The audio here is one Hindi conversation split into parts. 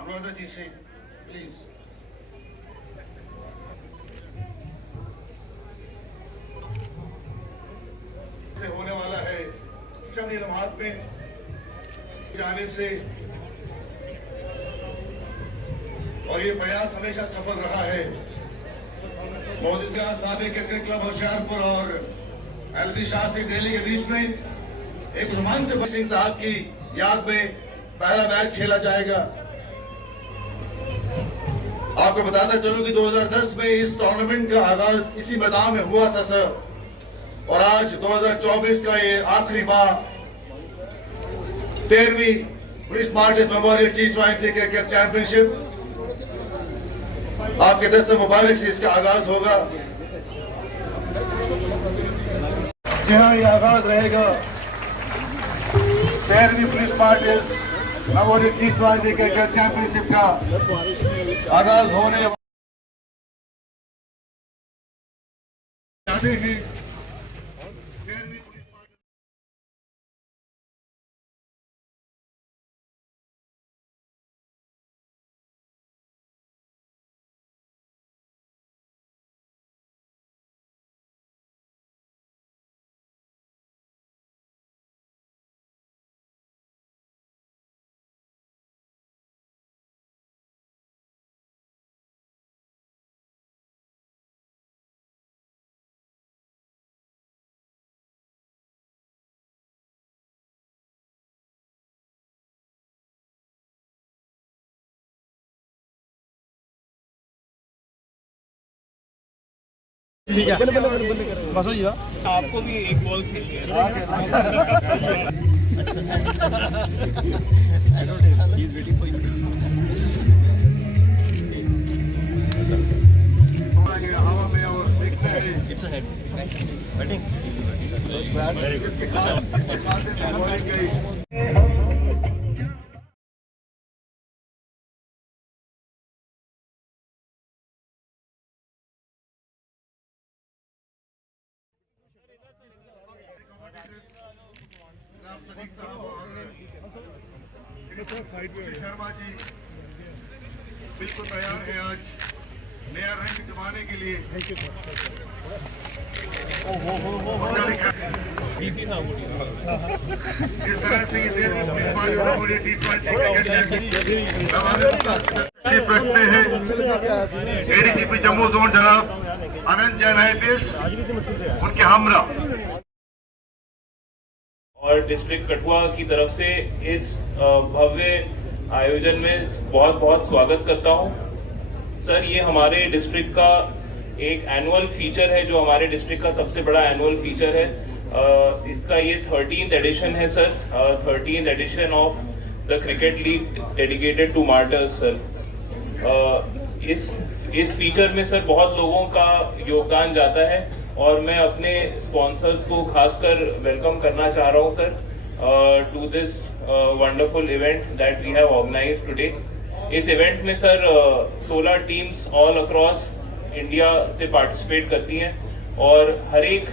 अनुराधा जी से प्लीज। से होने वाला है चंद लम्हात में जानिब से, और ये प्रयास हमेशा सफल रहा है। मोदी साहब क्रिकेट क्लब होशियारपुर और एलबी शास्त्री दिल्ली के बीच में एक रोमांचक सिंह साहब की याद में पहला मैच खेला जाएगा। आपको बताता चलूं कि 2010 में इस टूर्नामेंट का आगाज इसी मैदान में हुआ था सर, और आज 2024 का ये आखिरी बार 13वीं police martyrs memorial T20 cricket championship आपके दस्ते मुबारक से इसका आगाज होगा। जहां ये आगाज रहेगा 13वीं police martyrs memorial T20 cricket championship का आगाज होने जाते हैं। ठीक है बस हो जाएगा। आपको भी एक बॉल खेलनी है। हवा में और it's a head batting very good. Sharma ji बिल्कुल तैयार है आज नया रंग जमाने के लिए जिस तरह से ये देश प्रश्न है एडीजीपी जम्मू जोन जनाब आनंद जैन आईपीएस उनके हमरा और डिस्ट्रिक्ट कठुआ की तरफ से इस भव्य आयोजन में बहुत बहुत स्वागत करता हूं। सर, ये हमारे डिस्ट्रिक्ट का एक एनुअल फीचर है, जो हमारे डिस्ट्रिक्ट का सबसे बड़ा एनुअल फीचर है। इसका ये 13th एडिशन है sir, 13th edition of the cricket league dedicated to martyrs sir. इस फीचर में सर बहुत लोगों का योगदान जाता है और मैं अपने स्पॉन्सर्स को खासकर वेलकम करना चाह रहा हूं sir to this wonderful event that we have organized today. इस इवेंट में sir 16 teams all across India से पार्टिसिपेट करती हैं और हर एक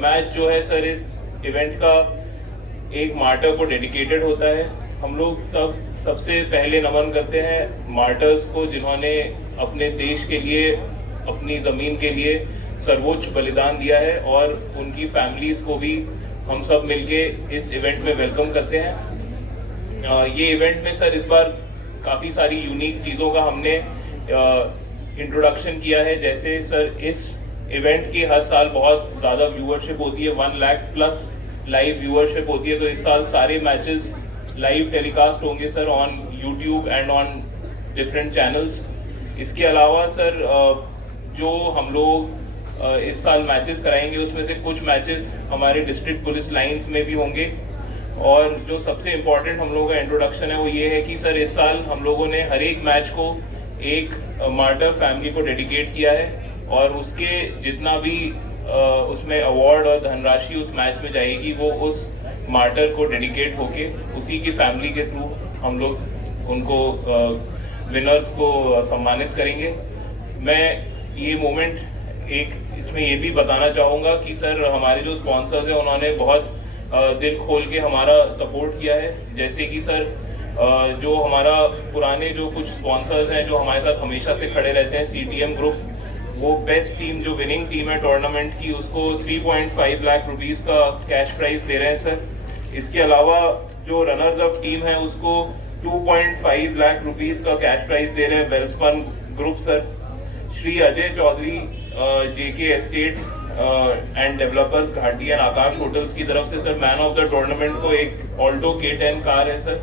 मैच जो है सर इस इवेंट का एक मार्टर को डेडिकेटेड होता है। हम लोग सबसे पहले नमन करते हैं मार्टर्स को, जिन्होंने अपने देश के लिए, अपनी जमीन के लिए सर्वोच्च बलिदान दिया है, और उनकी फैमिलीज को भी हम सब मिलके इस इवेंट में वेलकम करते हैं। ये इवेंट में सर इस बार काफी सारी यूनिक चीजों का हमने इंट्रोडक्शन किया है। जैसे सर इस इवेंट की हर साल बहुत ज्यादा व्यूअरशिप होती है, 1 लाख प्लस लाइव व्यूअरशिप होती है, तो इस साल सारे मैचेस लाइव टेलीकास्ट होंगे sir on YouTube and on different channels. इसके अलावा सर जो हम लोग इस साल मैचेस कराएंगे उसमें से कुछ मैचेस हमारे डिस्ट्रिक्ट पुलिस लाइंस में भी होंगे। और जो सबसे इम्पोर्टेंट हम लोगों का इंट्रोडक्शन है वो ये है कि सर इस साल हम लोगों ने हर एक मैच को एक मार्टर फैमिली को डेडिकेट किया है, और उसके जितना भी उसमें अवार्ड और धनराशि उस मैच में जाएगी वो उस मार्टर को डेडिकेट होके उसी की फैमिली के थ्रू हम लोग उनको विनर्स को सम्मानित करेंगे। मैं ये मोमेंट एक इसमें ये भी बताना चाहूँगा कि सर हमारे जो स्पॉन्सर्स हैं उन्होंने बहुत दिल खोल के हमारा सपोर्ट किया है। जैसे कि सर जो हमारा पुराने जो कुछ स्पॉन्सर्स हैं जो हमारे साथ हमेशा से खड़े रहते हैं, CTM ग्रुप, वो बेस्ट टीम जो विनिंग टीम है टूर्नामेंट की उसको 3.5 लाख रुपीस का कैश प्राइज दे रहे हैं सर। इसके अलावा जो रनर्स अप टीम है उसको 2.5 लाख रुपीस का कैश प्राइज दे रहे हैं Welspun group sir. Shri Ajay Chaudhary JK Estate and Developers Ghati and Aakash Hotels की तरफ से sir man of the tournament को एक ऑल्टो K10 कार है सर।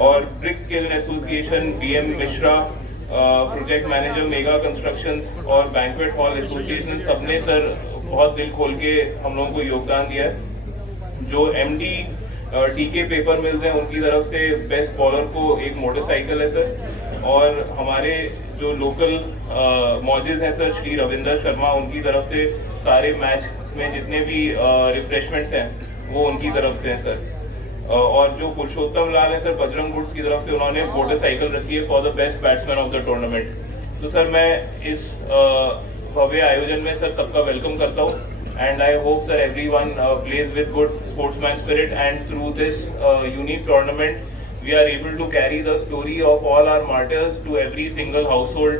और brick kiln association, BM Mishra project manager, Mega Constructions और बैंक्वेट हॉल एसोसिएशन, सबने सर बहुत दिल खोल के हम लोगों को योगदान दिया है। जो MD TK पेपर मिल्स हैं उनकी तरफ से बेस्ट बॉलर को एक मोटरसाइकिल है सर। और हमारे जो लोकल मौजूद हैं सर श्री रविंदर शर्मा, उनकी तरफ से सारे मैच में जितने भी रिफ्रेशमेंट्स हैं वो उनकी तरफ से हैं सर। और जो पुरुषोत्तम लाल है सर बजरंग गुड्स की तरफ से, उन्होंने मोटरसाइकिल रखी है for the best batsman of the tournament. तो सर मैं इस भव्य आयोजन में सर सबका वेलकम करता हूँ, and I hope sir everyone plays with good sportsman spirit, and through this unique tournament we are able to carry the story of all our martyrs to every single household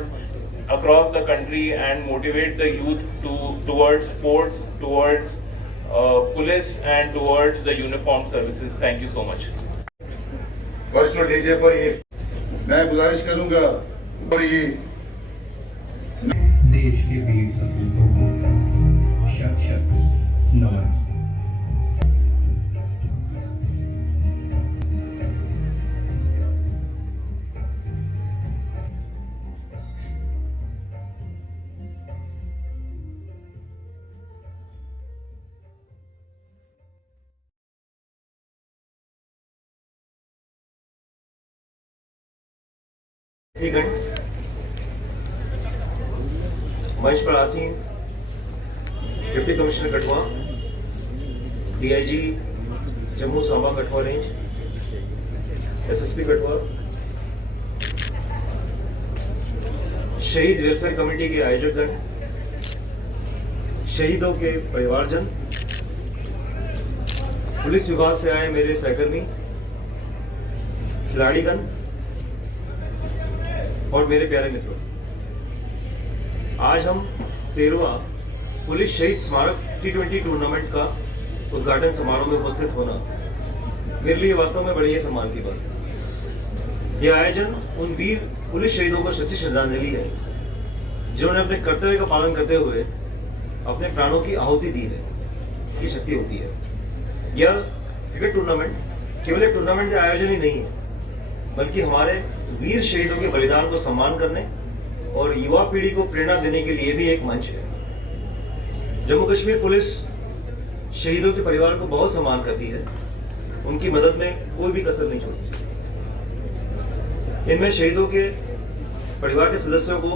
across the country and motivate the youth towards sports, towards police and towards the uniformed services. Thank you so much. Virtual DJ पर ये मैं गुजारिश करूंगा और ये देश के वीर सपूतों को शत शत नमन। मंच पर आसीन deputy commissioner Kathua, DIG Jammu Samba Kathua range, SSP Kathua, शहीद वेलफेयर कमेटी के आयोजक गण, शहीदों के परिवारजन, पुलिस विभाग से आए मेरे सहकर्मी, खिलाड़ीगण और मेरे प्यारे मित्रों, आज हम 13वां पुलिस शहीद स्मारक T20 टूर्नामेंट का उद्घाटन समारोह में उपस्थित होना मेरे लिए वास्तव में बड़ी ही सम्मान की बात है। यह आयोजन उन वीर पुलिस शहीदों को सच्ची श्रद्धांजलि है जिन्होंने अपने कर्तव्य का पालन करते हुए अपने प्राणों की आहुति दी है की शक्ति होती है। यह क्रिकेट टूर्नामेंट केवल एक टूर्नामेंट का आयोजन ही नहीं है, बल्कि हमारे वीर शहीदों के बलिदान को सम्मान करने और युवा पीढ़ी को प्रेरणा देने के लिए भी एक मंच है। जम्मू कश्मीर पुलिस शहीदों के परिवार को बहुत सम्मान करती है, उनकी मदद में कोई भी कसर नहीं छोड़ती। इनमें शहीदों के परिवार के सदस्यों को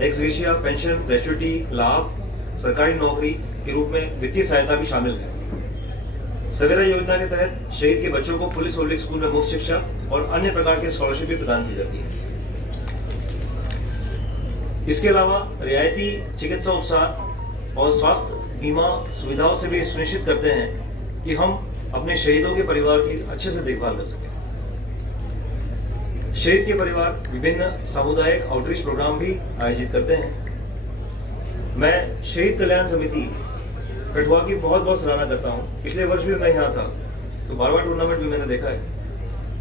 एक्स ग्रेशिया, पेंशन, ग्रेच्युटी, लाभ, सरकारी नौकरी के रूप में वित्तीय सहायता भी शामिल है। सवेरा योजना के तहत शहीद के बच्चों को पुलिस पब्लिक स्कूल में मुफ्त शिक्षा और अन्य प्रकार की स्कॉलरशिप भी प्रदान की जाती है। इसके अलावा रियायती चिकित्सा उपचार और स्वास्थ्य बीमा सुविधाओं से भी सुनिश्चित करते हैं कि हम अपने शहीदों के परिवार की अच्छे से देखभाल कर सकें। शहीद के परिवार विभिन्न सामुदायिक आउटरीच प्रोग्राम भी आयोजित करते हैं। मैं शहीद कल्याण समिति कठुआ की बहुत बहुत सराहना करता हूँ। पिछले वर्ष भी मैं यहाँ था तो 12वां टूर्नामेंट भी मैंने देखा है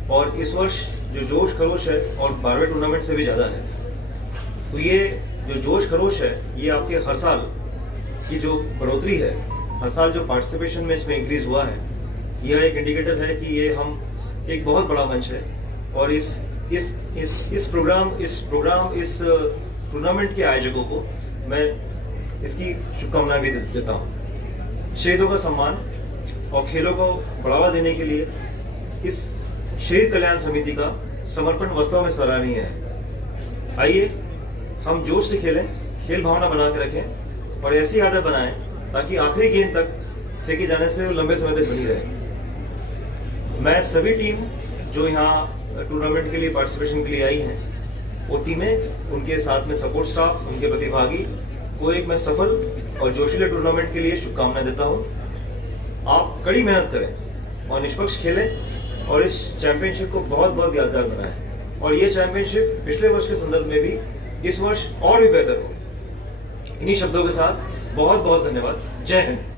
और इस वर्ष जो जोश खरोश है और 12वें टूर्नामेंट से भी ज़्यादा है। तो ये जो जोश खरोश है ये आपके हर साल की जो बढ़ोतरी है, हर साल जो पार्टिसिपेशन में इसमें इंक्रीज हुआ है, यह एक इंडिकेटर है कि ये हम एक बहुत बड़ा मंच है। और इस टूर्नामेंट के आयोजकों को मैं इसकी शुभकामनाएं भी देता हूँ। शहीदों का सम्मान और खेलों को बढ़ावा देने के लिए इस शहीद कल्याण समिति का समर्पण वास्तव में सराहनीय है। आइए हम जोश से खेलें, खेल भावना बना के रखें और ऐसी आदत बनाएं ताकि आखिरी गेंद तक फेंके जाने से लंबे समय तक बनी रहे। मैं सभी टीम जो यहाँ टूर्नामेंट के लिए पार्टिसिपेशन के लिए आई हैं, वो टीमें, उनके साथ में सपोर्ट स्टाफ, उनके प्रतिभागी को एक मैं सफल और जोशीले टूर्नामेंट के लिए शुभकामनाएं देता हूँ। आप कड़ी मेहनत करें और निष्पक्ष खेलें और इस चैंपियनशिप को बहुत बहुत यादगार बनाएं और ये चैंपियनशिप पिछले वर्ष के संदर्भ में भी इस वर्ष और भी बेहतर हो। इन्हीं शब्दों के साथ बहुत बहुत धन्यवाद। जय हिंद।